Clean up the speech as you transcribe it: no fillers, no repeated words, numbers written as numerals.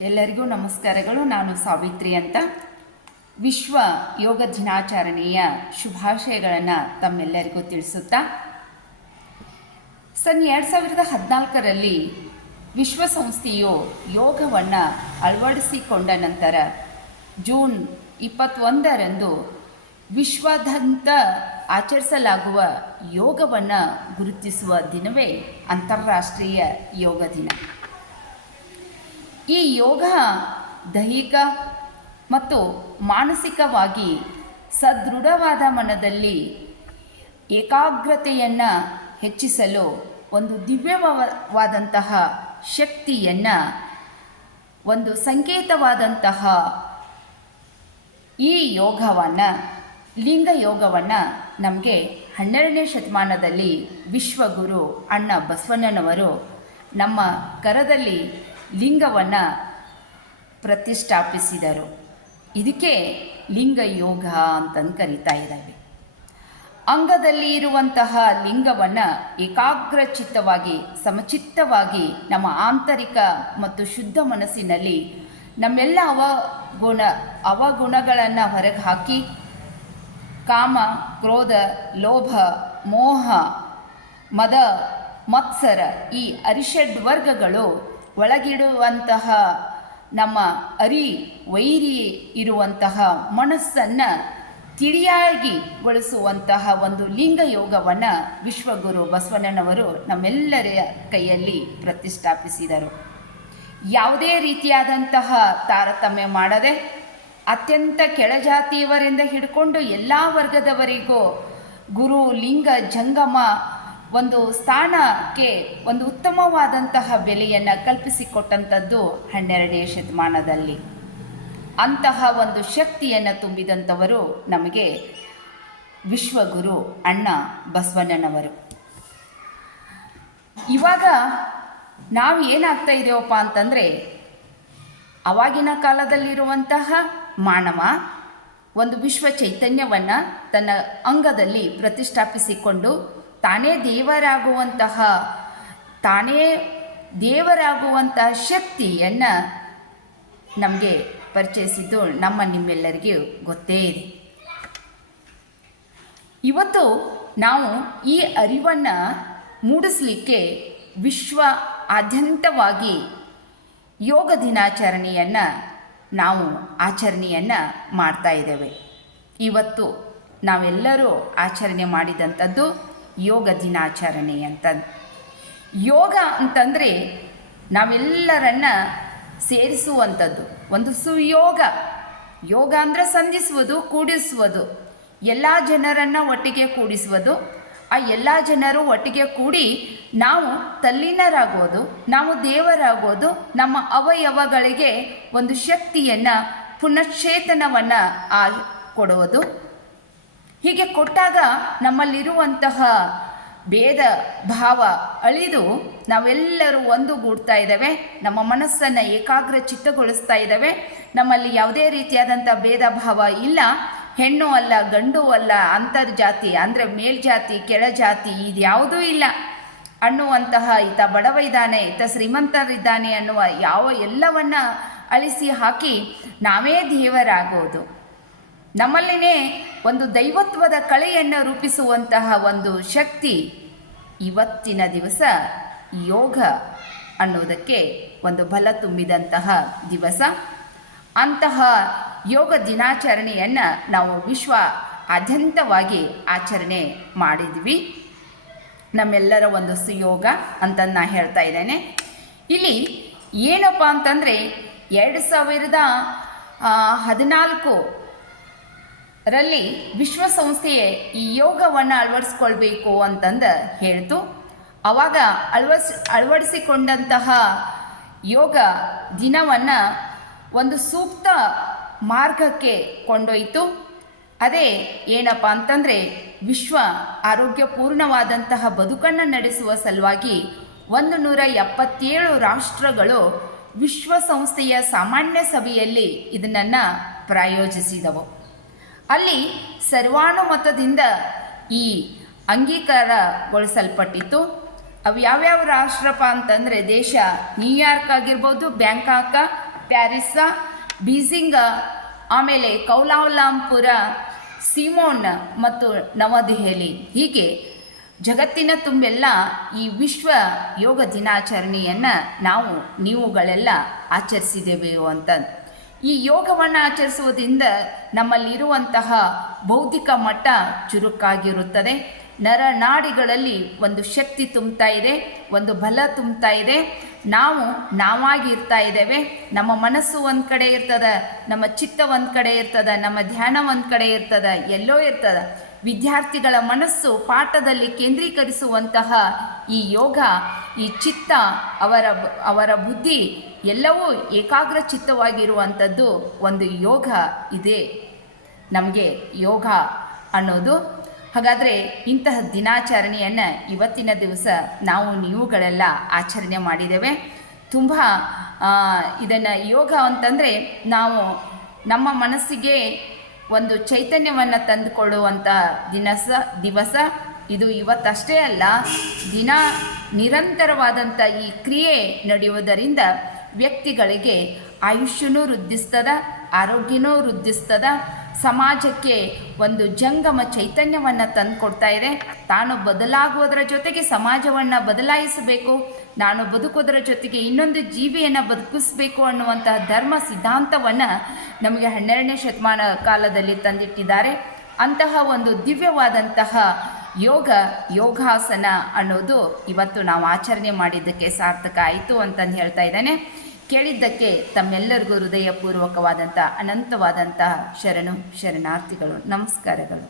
ಎಲ್ಲರಿಗೂ ನಮಸ್ಕಾರಗಳು. ನಾನು ಸಾವಿತ್ರಿ ಅಂತ. ವಿಶ್ವ ಯೋಗ ದಿನಾಚರಣೆಯ ಶುಭಾಶಯಗಳನ್ನು ತಮ್ಮೆಲ್ಲರಿಗೂ ತಿಳಿಸುತ್ತಾ, ಸನ್ 2014ರಲ್ಲಿ ವಿಶ್ವಸಂಸ್ಥೆಯು ಯೋಗವನ್ನು ಅಳವಡಿಸಿಕೊಂಡ ನಂತರ ಜೂನ್ 21ರಂದು ವಿಶ್ವಾದ್ಯಂತ ಆಚರಿಸಲಾಗುವ ಯೋಗವನ್ನು ಗುರುತಿಸುವ ದಿನವೇ ಅಂತಾರಾಷ್ಟ್ರೀಯ ಯೋಗ ದಿನ. ಈ ಯೋಗ ದೈಹಿಕ ಮತ್ತು ಮಾನಸಿಕವಾಗಿ ಸದೃಢವಾದ ಮನದಲ್ಲಿ ಏಕಾಗ್ರತೆಯನ್ನು ಹೆಚ್ಚಿಸಲು ಒಂದು ದಿವ್ಯವಾದಂತಹ ಶಕ್ತಿಯನ್ನು, ಒಂದು ಸಂಕೇತವಾದಂತಹ ಈ ಯೋಗವನ್ನು, ಲಿಂಗ ಯೋಗವನ್ನು ನಮಗೆ 12ನೇ ಶತಮಾನದಲ್ಲಿ ವಿಶ್ವಗುರು ಅಣ್ಣ ಬಸವಣ್ಣನವರು ನಮ್ಮ ಕರದಲ್ಲಿ ಲಿಂಗವನ್ನು ಪ್ರತಿಷ್ಠಾಪಿಸಿದರು. ಇದಕ್ಕೆ ಲಿಂಗ ಯೋಗ ಅಂತಂದು ಕರೀತಾ ಇದ್ದಾವೆ. ಅಂಗದಲ್ಲಿ ಇರುವಂತಹ ಲಿಂಗವನ್ನು ಏಕಾಗ್ರಚಿತ್ತವಾಗಿ, ಸಮಚಿತ್ತವಾಗಿ ನಮ್ಮ ಆಂತರಿಕ ಮತ್ತು ಶುದ್ಧ ಮನಸ್ಸಿನಲ್ಲಿ ನಮ್ಮೆಲ್ಲ ಅವಗುಣಗಳನ್ನು ಹೊರಗೆ ಹಾಕಿ ಕಾಮ, ಕ್ರೋಧ, ಲೋಭ, ಮೋಹ, ಮದ, ಮತ್ಸರ ಈ ಅರಿಷಡ್ವರ್ಗಗಳು ಒಳಗಿಡುವಂತಹ ನಮ್ಮ ವೈರಿ ಇರುವಂತಹ ಮನಸ್ಸನ್ನು ತಿಳಿಯಾಗಿಗೊಳಿಸುವಂತಹ ಒಂದು ಲಿಂಗ ಯೋಗವನ್ನು ವಿಶ್ವಗುರು ಬಸವಣ್ಣನವರು ನಮ್ಮೆಲ್ಲರ ಕೈಯಲ್ಲಿ ಪ್ರತಿಷ್ಠಾಪಿಸಿದರು. ಯಾವುದೇ ರೀತಿಯಾದಂತಹ ತಾರತಮ್ಯ ಮಾಡದೆ ಅತ್ಯಂತ ಕೆಳಜಾತಿಯವರಿಂದ ಹಿಡ್ಕೊಂಡು ಎಲ್ಲ ವರ್ಗದವರಿಗೂ ಗುರು ಲಿಂಗ ಜಂಗಮ ಒಂದು ಸ್ಥಾನಕ್ಕೆ ಒಂದು ಉತ್ತಮವಾದಂತಹ ಬೆಲೆಯನ್ನು ಕಲ್ಪಿಸಿಕೊಟ್ಟಂಥದ್ದು 12ನೇ ಶತಮಾನದಲ್ಲಿ. ಅಂತಹ ಒಂದು ಶಕ್ತಿಯನ್ನು ತುಂಬಿದಂಥವರು ನಮಗೆ ವಿಶ್ವಗುರು ಅಣ್ಣ ಬಸವಣ್ಣನವರು. ಇವಾಗ ನಾವು ಏನಾಗ್ತಾ ಇದ್ದೇವಪ್ಪ ಅಂತಂದರೆ, ಆವಾಗಿನ ಕಾಲದಲ್ಲಿರುವಂತಹ ಮಾನವ ಒಂದು ವಿಶ್ವ ಚೈತನ್ಯವನ್ನು ತನ್ನ ಅಂಗದಲ್ಲಿ ಪ್ರತಿಷ್ಠಾಪಿಸಿಕೊಂಡು ತಾನೇ ದೇವರಾಗುವಂತಹ ಶಕ್ತಿಯನ್ನು ನಮಗೆ ಪರಿಚಯಿಸಿದ್ದು ನಿಮ್ಮೆಲ್ಲರಿಗೂ ಗೊತ್ತೇ ಇದೆ. ಇವತ್ತು ನಾವು ಈ ಅರಿವನ್ನು ಮೂಡಿಸಲಿಕ್ಕೆ ವಿಶ್ವ ಆದ್ಯಂತವಾಗಿ ಯೋಗ ದಿನಾಚರಣೆಯನ್ನು ಆಚರಣೆಯನ್ನು ಮಾಡ್ತಾ ಇದ್ದೇವೆ. ಇವತ್ತು ನಾವೆಲ್ಲರೂ ಆಚರಣೆ ಮಾಡಿದಂಥದ್ದು ಯೋಗ ದಿನಾಚರಣೆ ಅಂತ. ಯೋಗ ಅಂತಂದರೆ ನಾವೆಲ್ಲರನ್ನ ಸೇರಿಸುವಂಥದ್ದು ಒಂದು ಸುಯೋಗ. ಯೋಗ ಅಂದರೆ ಸಂಧಿಸುವುದು, ಕೂಡಿಸುವುದು, ಎಲ್ಲ ಜನರನ್ನು ಒಟ್ಟಿಗೆ ಕೂಡಿಸುವುದು. ಆ ಎಲ್ಲ ಜನರು ಒಟ್ಟಿಗೆ ಕೂಡಿ ನಾವು ತಲ್ಲೀನರಾಗೋದು, ನಾವು ದೇವರಾಗೋದು, ನಮ್ಮ ಅವಯವಗಳಿಗೆ ಒಂದು ಶಕ್ತಿಯನ್ನು, ಪುನಶ್ಚೇತನವನ್ನು ಕೊಡುವುದು. ಹೀಗೆ ಕೊಟ್ಟಾಗ ನಮ್ಮಲ್ಲಿರುವಂತಹ ಭೇದ ಭಾವ ಅಳಿದು ನಾವೆಲ್ಲರೂ ಒಂದುಗೂಡ್ತಾ ಇದ್ದೇವೆ. ನಮ್ಮ ಮನಸ್ಸನ್ನು ಏಕಾಗ್ರಚಿತ್ತಗೊಳಿಸ್ತಾ ಇದ್ದೇವೆ. ನಮ್ಮಲ್ಲಿ ಯಾವುದೇ ರೀತಿಯಾದಂಥ ಭೇದ ಭಾವ ಇಲ್ಲ. ಹೆಣ್ಣು ಅಲ್ಲ, ಗಂಡು ಅಲ್ಲ, ಅಂತರ್ಜಾತಿ ಅಂದರೆ ಮೇಲ್ಜಾತಿ ಕೆಳಜಾತಿ ಇದ್ಯಾವುದೂ ಇಲ್ಲ ಅನ್ನುವಂತಹ, ಈತ ಬಡವ ಇದ್ದಾನೆ, ಈತ ಶ್ರೀಮಂತರಿದ್ದಾನೆ ಅನ್ನುವ ಎಲ್ಲವನ್ನ ಅಳಿಸಿ ಹಾಕಿ ನಾವೇ ದೇವರಾಗೋದು, ನಮ್ಮಲ್ಲಿನೇ ಒಂದು ದೈವತ್ವದ ಕಳೆಯನ್ನು ರೂಪಿಸುವಂತಹ ಒಂದು ಶಕ್ತಿ ಇವತ್ತಿನ ದಿವಸ ಯೋಗ ಅನ್ನೋದಕ್ಕೆ ಒಂದು ಬಲ ತುಂಬಿದಂತಹ ದಿವಸ. ಅಂತಹ ಯೋಗ ದಿನಾಚರಣೆಯನ್ನು ನಾವು ವಿಶ್ವ ಆದ್ಯಂತವಾಗಿ ಆಚರಣೆ ಮಾಡಿದ್ವಿ. ನಮ್ಮೆಲ್ಲರ ಒಂದು ಸುಯೋಗ ಅಂತ ನಾನು ಹೇಳ್ತಾ ಇದ್ದೇನೆ. ಇಲ್ಲಿ ಏನಪ್ಪ ಅಂತಂದರೆ 2014ರಲ್ಲಿ ವಿಶ್ವಸಂಸ್ಥೆಯೇ ಈ ಯೋಗವನ್ನು ಅಳವಡಿಸ್ಕೊಳ್ಬೇಕು ಅಂತಂದು ಹೇಳ್ತು. ಆವಾಗ ಅಳವಡಿಸಿಕೊಂಡಂತಹ ಯೋಗ ದಿನವನ್ನು ಒಂದು ಸೂಕ್ತ ಮಾರ್ಗಕ್ಕೆ ಕೊಂಡೊಯ್ತು. ಅದೇ ಏನಪ್ಪ ಅಂತಂದರೆ, ವಿಶ್ವ ಆರೋಗ್ಯಪೂರ್ಣವಾದಂತಹ ಬದುಕನ್ನು ನಡೆಸುವ ಸಲುವಾಗಿ 177 ರಾಷ್ಟ್ರಗಳು ವಿಶ್ವಸಂಸ್ಥೆಯ ಸಾಮಾನ್ಯ ಸಭೆಯಲ್ಲಿ ಇದನ್ನು ಪ್ರಾಯೋಜಿಸಿದವು. ಅಲ್ಲಿ ಸರ್ವಾನುಮತದಿಂದ ಈ ಅಂಗೀಕಾರಗೊಳಿಸಲ್ಪಟ್ಟಿತ್ತು. ಅವು ಯಾವ್ಯಾವ ರಾಷ್ಟ್ರಪ್ಪ ಅಂತಂದರೆ, ದೇಶ ನ್ಯೂಯಾರ್ಕ್ ಆಗಿರ್ಬೋದು, ಬ್ಯಾಂಕಾಕ್, ಪ್ಯಾರಿಸ್, ಬೀಜಿಂಗ್, ಆಮೇಲೆ ಕೌಲಾಲಂಪುರ, ಸಿಮೋನ್ ಮತ್ತು ನವದೆಹಲಿ, ಹೀಗೆ ಜಗತ್ತಿನ ತುಂಬೆಲ್ಲ ಈ ವಿಶ್ವ ಯೋಗ ದಿನಾಚರಣೆಯನ್ನು ನೀವುಗಳೆಲ್ಲ ಆಚರಿಸಿದ್ದೇವೆ ಅಂತ. ಈ ಯೋಗವನ್ನು ಆಚರಿಸುವುದರಿಂದ ನಮ್ಮಲ್ಲಿರುವಂತಹ ಬೌದ್ಧಿಕ ಮಟ್ಟ ಚುರುಕಾಗಿರುತ್ತದೆ. ನರನಾಡಿಗಳಲ್ಲಿ ಒಂದು ಶಕ್ತಿ ತುಂಬ್ತಾ ಇದೆ, ಒಂದು ಬಲ ತುಂಬ್ತಾ ಇದೆ. ನಾವಾಗಿರ್ತಾ ಇದ್ದೇವೆ. ನಮ್ಮ ಮನಸ್ಸು ಒಂದು ಕಡೆ ಇರ್ತದೆ, ನಮ್ಮ ಚಿತ್ತ ಒಂದು ಕಡೆ ಇರ್ತದೆ, ನಮ್ಮ ಧ್ಯಾನ ಒಂದು ಕಡೆ ಇರ್ತದೆ, ಎಲ್ಲೋ ಇರ್ತದೆ. ವಿದ್ಯಾರ್ಥಿಗಳ ಮನಸ್ಸು ಪಾಠದಲ್ಲಿ ಕೇಂದ್ರೀಕರಿಸುವಂತಹ ಈ ಯೋಗ, ಈ ಚಿತ್ತ, ಅವರ ಬುದ್ಧಿ ಎಲ್ಲವೂ ಏಕಾಗ್ರ ಚಿತ್ತವಾಗಿರುವಂಥದ್ದು ಒಂದು ಯೋಗ ಇದೆ ನಮಗೆ ಯೋಗ ಅನ್ನೋದು. ಹಾಗಾದರೆ ಇಂತಹ ದಿನಾಚರಣೆಯನ್ನು ಇವತ್ತಿನ ದಿವಸ ನೀವುಗಳೆಲ್ಲ ಆಚರಣೆ ಮಾಡಿದ್ದೇವೆ. ತುಂಬ ಇದನ್ನು ಯೋಗ ಅಂತಂದರೆ ನಮ್ಮ ಮನಸ್ಸಿಗೆ ಒಂದು ಚೈತನ್ಯವನ್ನು ತಂದುಕೊಳ್ಳುವಂಥ ದಿವಸ ಇದು. ಇವತ್ತಷ್ಟೇ ಅಲ್ಲ, ನಿರಂತರವಾದಂಥ ಈ ಕ್ರಿಯೆ ನಡೆಯುವುದರಿಂದ ವ್ಯಕ್ತಿಗಳಿಗೆ ಆಯುಷ್ಯನೂ ವೃದ್ಧಿಸ್ತದ, ಆರೋಗ್ಯನೂ ವೃದ್ಧಿಸ್ತದ, ಸಮಾಜಕ್ಕೆ ಒಂದು ಜಂಗಮ ಚೈತನ್ಯವನ್ನು ತಂದುಕೊಡ್ತಾ ಇದೆ. ತಾನು ಬದಲಾಗುವುದರ ಜೊತೆಗೆ ಸಮಾಜವನ್ನು ಬದಲಾಯಿಸಬೇಕು, ನಾನು ಬದುಕೋದರ ಜೊತೆಗೆ ಇನ್ನೊಂದು ಜೀವಿಯನ್ನು ಬದುಕಿಸಬೇಕು ಅನ್ನುವಂತಹ ಧರ್ಮ ಸಿದ್ಧಾಂತವನ್ನು ನಮಗೆ 12ನೇ ಶತಮಾನ ಕಾಲದಲ್ಲಿ ತಂದಿಟ್ಟಿದ್ದಾರೆ. ಅಂತಹ ಒಂದು ದಿವ್ಯವಾದಂತಹ ಯೋಗಾಸನ ಅನ್ನೋದು ಇವತ್ತು ನಾವು ಆಚರಣೆ ಮಾಡಿದ್ದಕ್ಕೆ ಸಾರ್ಥಕ ಆಯಿತು ಅಂತಂದು ಹೇಳ್ತಾ ಇದ್ದಾನೆ. ಕೇಳಿದ್ದಕ್ಕೆ ತಮ್ಮೆಲ್ಲರಿಗೂ ಹೃದಯಪೂರ್ವಕವಾದಂಥ ಅನಂತವಾದಂತಹ ಶರಣಾರ್ಥಿಗಳು, ನಮಸ್ಕಾರಗಳು.